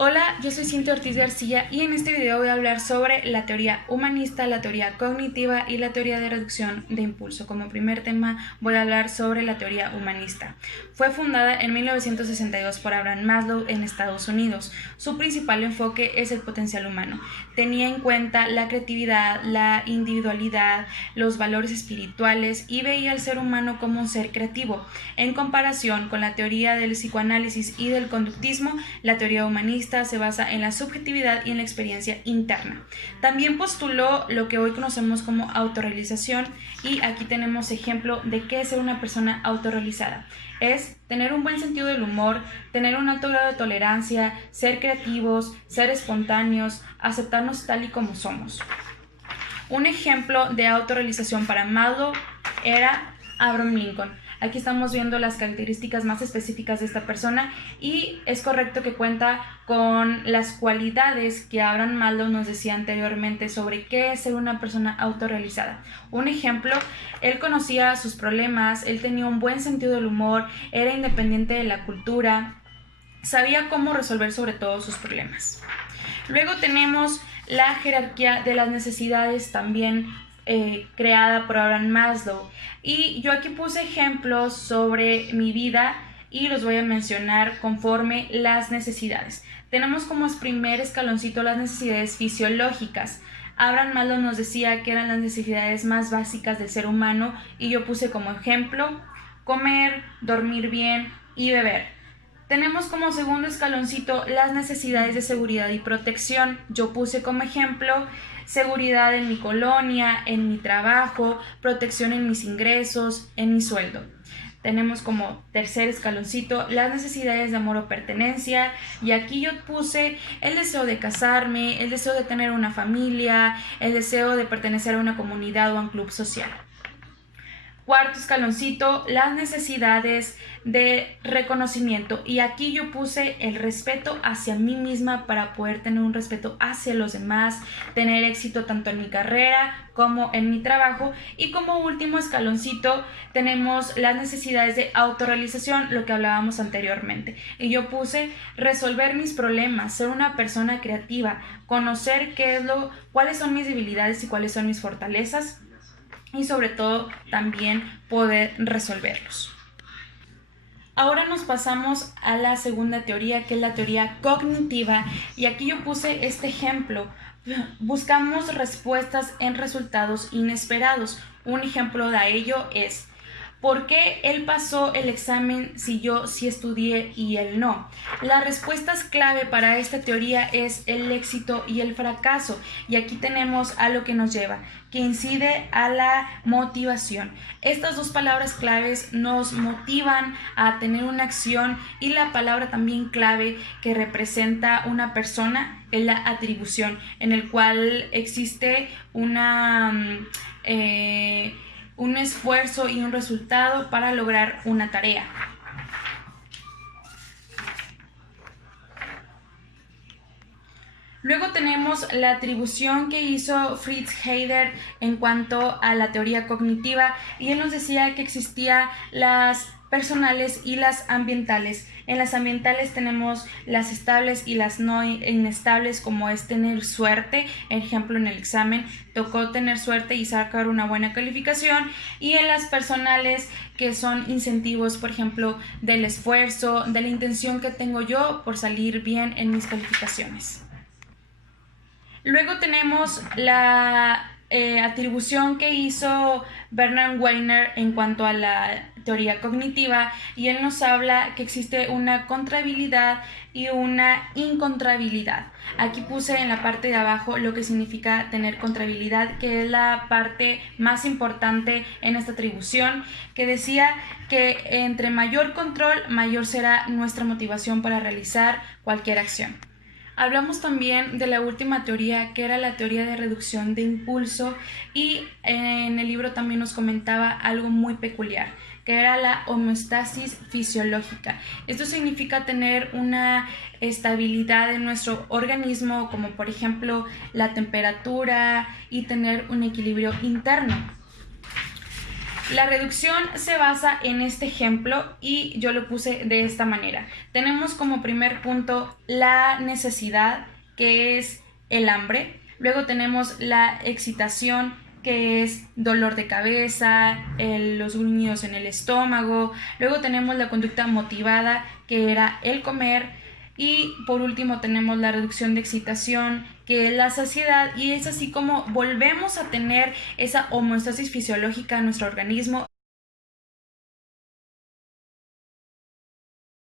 Hola, yo soy Cintia Ortiz García y en este video voy a hablar sobre la teoría humanista, la teoría cognitiva y la teoría de reducción de impulso. Como primer tema voy a hablar sobre la teoría humanista. Fue fundada en 1962 por Abraham Maslow en Estados Unidos. Su principal enfoque es el potencial humano. Tenía en cuenta la creatividad, la individualidad, los valores espirituales y veía al ser humano como un ser creativo. En comparación con la teoría del psicoanálisis y del conductismo, la teoría humanista se basa en la subjetividad y en la experiencia interna. También postuló lo que hoy conocemos como autorrealización y aquí tenemos ejemplo de qué es ser una persona autorrealizada. Es tener un buen sentido del humor, tener un alto grado de tolerancia, ser creativos, ser espontáneos, aceptarnos tal y como somos. Un ejemplo de autorrealización para Maslow era Abraham Lincoln. Aquí estamos viendo las características más específicas de esta persona y es correcto que cuenta con las cualidades que Abraham Maslow nos decía anteriormente sobre qué es ser una persona autorrealizada. Un ejemplo, él conocía sus problemas, él tenía un buen sentido del humor, era independiente de la cultura, sabía cómo resolver sobre todo sus problemas. Luego tenemos la jerarquía de las necesidades también creada por Abraham Maslow. Y yo aquí puse ejemplos sobre mi vida y los voy a mencionar conforme las necesidades. Tenemos como primer escaloncito las necesidades fisiológicas. Abraham Maslow nos decía que eran las necesidades más básicas del ser humano y yo puse como ejemplo comer, dormir bien y beber. Tenemos como segundo escaloncito las necesidades de seguridad y protección. Yo puse como ejemplo seguridad en mi colonia, en mi trabajo, protección en mis ingresos, en mi sueldo. Tenemos como tercer escaloncito las necesidades de amor o pertenencia y aquí yo puse el deseo de casarme, el deseo de tener una familia, el deseo de pertenecer a una comunidad o a un club social. Cuarto escaloncito, las necesidades de reconocimiento y aquí yo puse el respeto hacia mí misma para poder tener un respeto hacia los demás, tener éxito tanto en mi carrera como en mi trabajo y como último escaloncito tenemos las necesidades de autorrealización, lo que hablábamos anteriormente y yo puse resolver mis problemas, ser una persona creativa, conocer cuáles son mis debilidades y cuáles son mis fortalezas y sobre todo también poder resolverlos. Ahora nos pasamos a la segunda teoría, que es la teoría cognitiva, y aquí yo puse este ejemplo. Buscamos respuestas en resultados inesperados. Un ejemplo de ello es ¿por qué él pasó el examen si yo sí estudié y él no? Las respuestas clave para esta teoría es el éxito y el fracaso. Y aquí tenemos a lo que nos lleva, que incide a la motivación. Estas dos palabras claves nos motivan a tener una acción y la palabra también clave que representa una persona es la atribución, en el cual existe un esfuerzo y un resultado para lograr una tarea. Luego tenemos la atribución que hizo Fritz Heider en cuanto a la teoría cognitiva y él nos decía que existían las personales y las ambientales. En las ambientales tenemos las estables y las no inestables, como es tener suerte. Ejemplo, en el examen tocó tener suerte y sacar una buena calificación. Y en las personales, que son incentivos, por ejemplo, del esfuerzo, de la intención que tengo yo por salir bien en mis calificaciones. Luego tenemos la atribución que hizo Bernard Weiner en cuanto a la teoría cognitiva y él nos habla que existe una contrahabilidad y una incontrahabilidad. Aquí puse en la parte de abajo lo que significa tener contrahabilidad, que es la parte más importante en esta atribución, que decía que entre mayor control, mayor será nuestra motivación para realizar cualquier acción. Hablamos también de la última teoría, que era la teoría de reducción de impulso, y en el libro también nos comentaba algo muy peculiar, que era la homeostasis fisiológica. Esto significa tener una estabilidad en nuestro organismo, como por ejemplo la temperatura, y tener un equilibrio interno. La reducción se basa en este ejemplo y yo lo puse de esta manera. Tenemos como primer punto la necesidad, que es el hambre. Luego tenemos la excitación, que es dolor de cabeza, los gruñidos en el estómago. Luego tenemos la conducta motivada, que era el comer. Y por último tenemos la reducción de excitación, que es la saciedad, y es así como volvemos a tener esa homeostasis fisiológica en nuestro organismo.